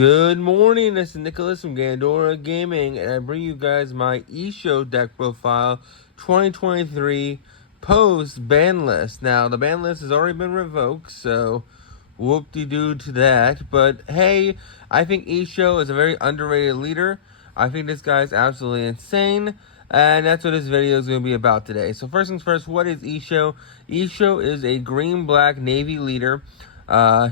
Good morning, this is Nicholas from Gandora Gaming, and I bring you guys my Issho deck profile 2023 post ban list. Now, the ban list has already been revoked, so whoop-de-doo to that. But hey, I think Issho is a very underrated leader. I think this guy is absolutely insane, and that's what this video is going to be about today. So first things first, what is Issho? Issho is a green-black navy leader.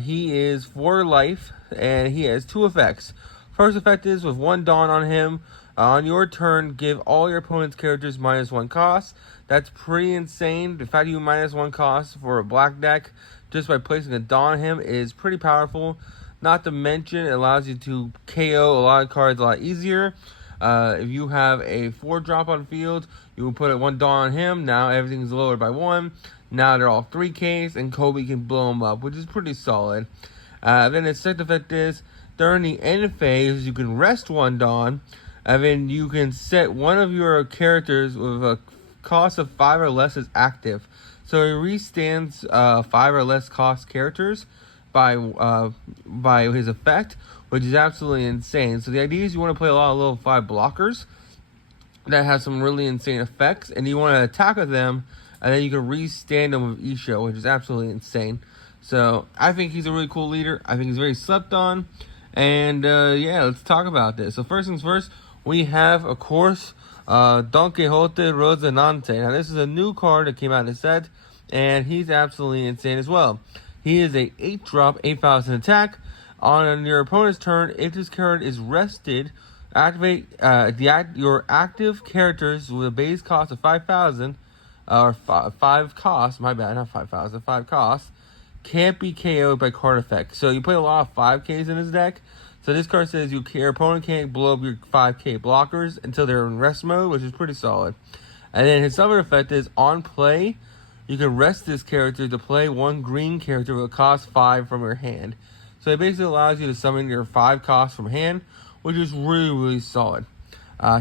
He is for life, and he has two effects. First effect is with one Dawn on him. On your turn, give all your opponent's characters -1 cost. That's pretty insane. The fact you -1 cost for a black deck just by placing a Dawn on him is pretty powerful. Not to mention, it allows you to KO a lot of cards a lot easier. If you have a 4-drop on field, you will put one Dawn on him. Now everything's lowered by 1. Now they're all 3Ks, and Kobe can blow them up, which is pretty solid. Then his second effect is, during the end phase, you can rest one Dawn, and then you can set one of your characters with a cost of 5 or less as active. So he restands 5 or less cost characters by his effect, which is absolutely insane. So the idea is you want to play a lot of level 5 blockers that have some really insane effects, and you want to attack with them, and then you can restand them with Issho, which is absolutely insane. So I think he's a really cool leader. I think he's very slept on. And yeah, let's talk about this. So first things first, we have, of course, Don Quixote Rocinante. Now this is a new card that came out in the set, and he's absolutely insane as well. He is a 8-drop, 8,000 attack. On your opponent's turn, if this card is rested, activate your active characters with a base cost of 5,000. Or 5 costs, my bad, not 5,000, 5 costs, can't be KO'd by card effect. So you play a lot of 5Ks in this deck. So this card says your opponent can't blow up your 5K blockers until they're in rest mode, which is pretty solid. And then his other effect is, on play, you can rest this character to play one green character with a cost 5 from your hand. So it basically allows you to summon your 5 costs from hand, which is really, really solid.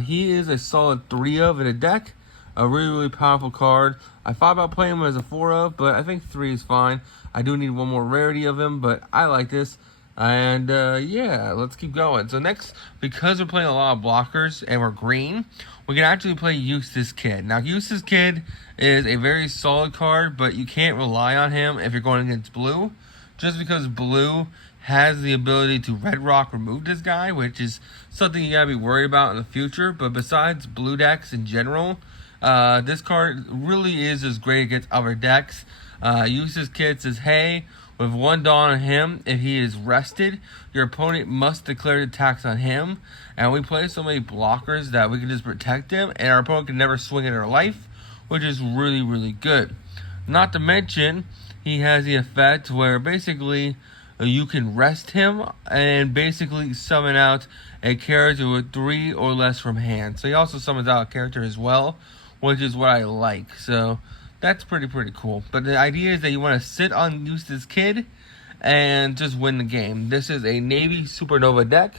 He is a solid 3-of in a deck. A really, really powerful card. I thought about playing him as a 4-of, but I think 3 is fine. I do need one more rarity of him, but I like this. And yeah, let's keep going. So next, because we're playing a lot of blockers and we're green, we can actually play Eustace Kid. Now, Eustace Kid is a very solid card, but you can't rely on him if you're going against blue. Just because blue has the ability to Red Rock remove this guy, which is something you gotta be worried about in the future. But besides blue decks in general, this card really is as great against other decks. Eustace Kid says, hey, with one Dawn on him, if he is rested, your opponent must declare attacks on him. And we play so many blockers that we can just protect him, and our opponent can never swing in their life, which is really, really good. Not to mention, he has the effect where basically you can rest him and basically summon out a character with 3 or less from hand. So he also summons out a character as well, which is what I like. So that's pretty cool. But the idea is that you want to sit on Eustace Kid and just win the game. This is a Navy Supernova deck.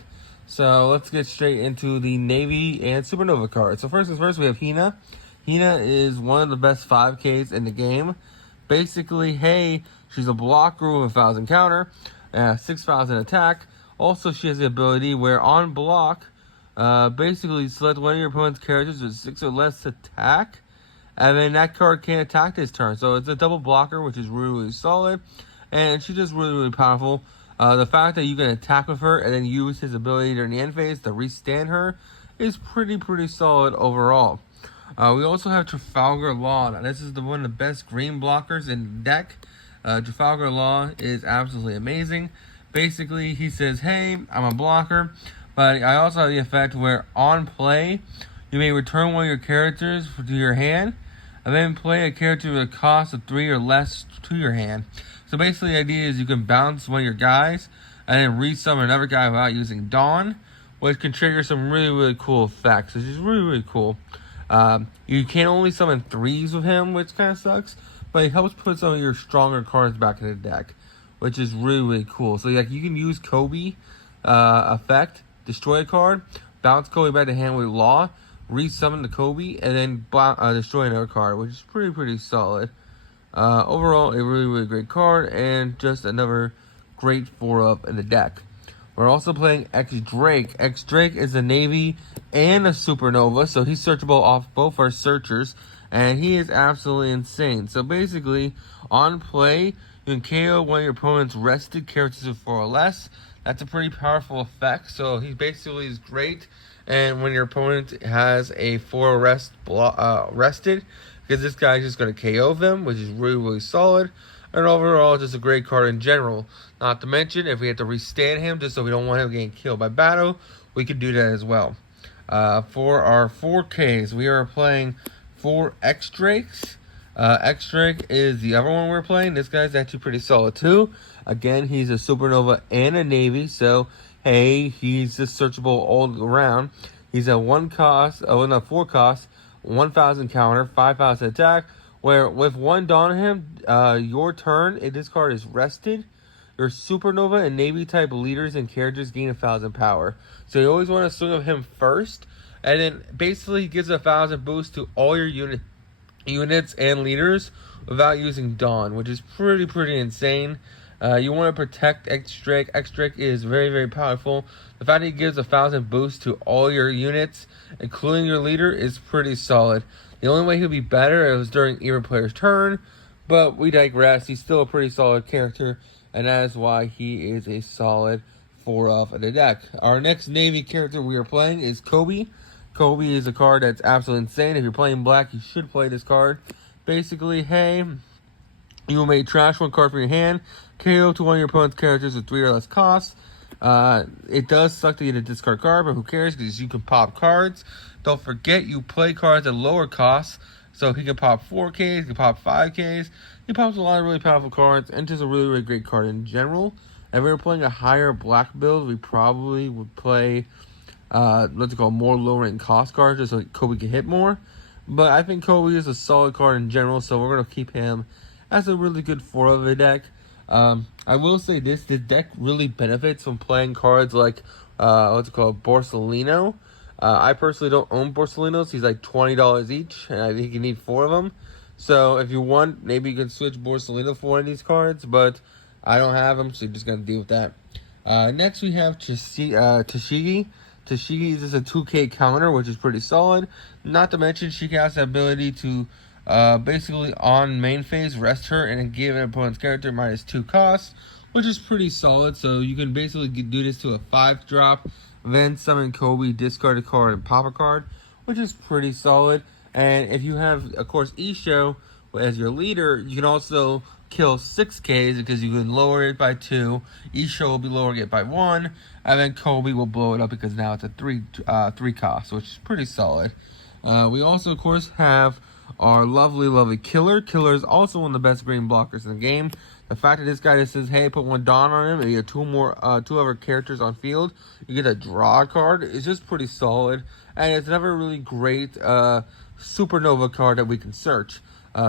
So let's get straight into the Navy and Supernova cards. So first things first, we have Hina. Hina is one of the best 5Ks in the game. Basically, hey, she's a blocker with 1,000 counter, 6,000 attack. Also, she has the ability where on block, basically select one of your opponent's characters with 6 or less attack, and then that card can't attack this turn. So it's a double blocker, which is really, really solid, and she's just really, really powerful. The fact that you can attack with her and then use his ability during the end phase to restand her is pretty solid overall. We also have Trafalgar Law. Now, this is one of the best green blockers in the deck. Trafalgar Law is absolutely amazing. Basically, he says, hey, I'm a blocker, but I also have the effect where on play, you may return one of your characters to your hand, and then play a character with a cost of 3 or less to your hand. So basically, the idea is you can bounce one of your guys, and then re-summon another guy without using Dawn, which can trigger some really, really cool effects, which is really, really cool. You can only summon 3s with him, which kind of sucks, but it helps put some of your stronger cards back in the deck, which is really, really cool. So like you can use Kobe effect, destroy a card, bounce Kobe back to hand with Law, re-summon the Kobe, and then destroy another card, which is pretty solid. Overall, a really, really great card, and just another great 4-up in the deck. We're also playing X-Drake. X-Drake is a Navy and a Supernova, so he's searchable off both our searchers, and he is absolutely insane. So basically, on play, you can KO one of your opponent's rested characters with 4 or less. That's a pretty powerful effect, so he basically is great. And when your opponent has a 4 rested, because this guy's just going to KO them, which is really, really solid. And overall, just a great card in general. Not to mention, if we have to restand him just so we don't want him getting killed by battle, we could do that as well. For our 4Ks, we are playing 4 X-Drakes. X-Drake is the other one we're playing. This guy's actually pretty solid too. Again, he's a Supernova and a Navy, so hey, he's just searchable all around. He's a 4 cost, 1,000 counter, 5,000 attack. Where with 1 Dawn on him, your turn, if this card is rested, your Supernova and Navy type leaders and characters gain 1,000 power. So you always want to swing of him first, and then basically he gives 1,000 boost to all your units and leaders without using Dawn, which is pretty insane. You want to protect X-Drake. X-Drake is very, very powerful. The fact that he gives 1,000 boost to all your units, including your leader, is pretty solid. The only way he'll be better is during either player's turn, but we digress. He's still a pretty solid character, and that is why he is a solid 4 off of the deck. Our next Navy character we are playing is Kobe. Kobe is a card that's absolutely insane. If you're playing black, you should play this card. Basically, hey, you may trash 1 card from your hand, KO to one of your opponent's characters with 3 or less costs. It does suck to get a discard card, but who cares, because you can pop cards. Don't forget, you play cards at lower costs, so he can pop 4Ks, he can pop 5Ks. He pops a lot of really powerful cards, and just a really, really great card in general. If we were playing a higher black build, we probably would play, more lower in cost cards, just so Kobe can hit more. But I think Kobe is a solid card in general, so we're going to keep him as a really good 4 of the deck. I will say this deck really benefits from playing cards like, Borsalino. I personally don't own Borsalinos. He's like $20 each, and I think you need 4 of them. So if you want, maybe you can switch Borsalino for one of these cards, but I don't have them, so you're just going to deal with that. Next we have Tashigi. Tashigi is just a 2K counter, which is pretty solid. Not to mention, she has the ability to basically on main phase rest her and give an opponent's character -2 costs, which is pretty solid. So you can basically do this to a 5-drop, then summon Kobe, discard a card, and pop a card, which is pretty solid. And if you have, of course, Issho as your leader, you can also kill 6Ks because you can lower it by 2. Issho will be lowering it by 1, and then Kobe will blow it up because now it's a 3 cost, which is pretty solid. We also, of course, have our lovely Killer. Killer is also one of the best green blockers in the game. The fact that this guy just says, hey, put 1 Dawn on him, and you get 2 other characters on field, you get a draw card. It's just pretty solid, and it's another really great Supernova card that we can search.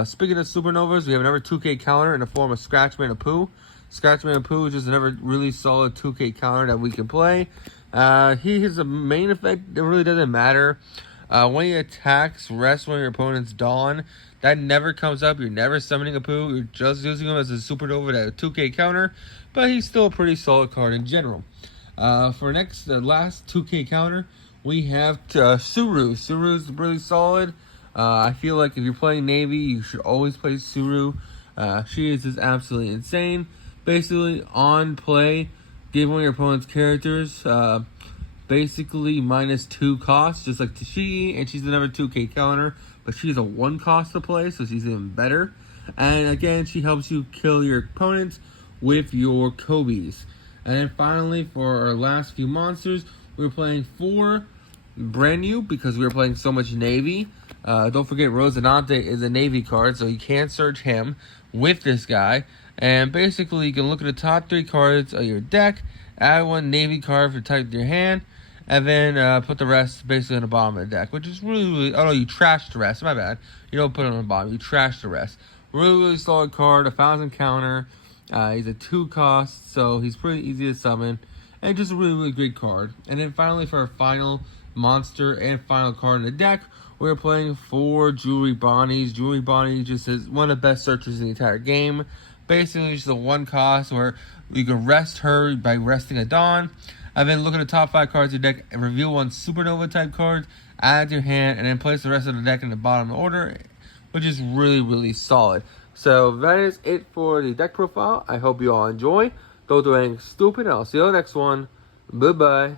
Speaking of Supernovas, we have another 2K counter in the form of Scratchman of Pooh. Scratchman of Pooh is just another really solid 2K counter that we can play. He has a main effect that really doesn't matter. When he attacks, rest one of your opponent's Dawn. That never comes up. You're never summoning a Pooh. You're just using him as a Supernova at a 2K counter. But he's still a pretty solid card in general. For the last 2K counter, we have Suru. Suru is really solid. I feel like if you're playing Navy, you should always play Suru. She is just absolutely insane. Basically, on play, give one of your opponent's characters basically -2 costs, just like Tashigi, and she's another 2K counter, but she's a 1 cost to play, so she's even better. And again, she helps you kill your opponents with your Kobe's. And then finally, for our last few monsters, we're playing 4 brand new because we were playing so much Navy. Don't forget, Rosinante is a Navy card, so you can't search him with this guy. And basically, you can look at the top 3 cards of your deck, add 1 Navy card for type to your hand, and then put the rest basically on the bottom of the deck, which is really, oh no, you trash the rest, my bad. You don't put it on the bottom, you trash the rest. Really solid card, 1,000 counter. He's a 2 cost, so he's pretty easy to summon, and just a really great card. And then finally, for our final monster and final card in the deck, we're playing 4 Jewelry Bonnies. Jewelry Bonnie just is one of the best searchers in the entire game. Basically, just a 1 cost where you can rest her by resting a Dawn. and then look at the top 5 cards of your deck and reveal 1 Supernova type card, add it to your hand, and then place the rest of the deck in the bottom order, which is really, really solid. So that is it for the deck profile. I hope you all enjoy. Don't do anything stupid. I'll see you on the next one. Bye-bye.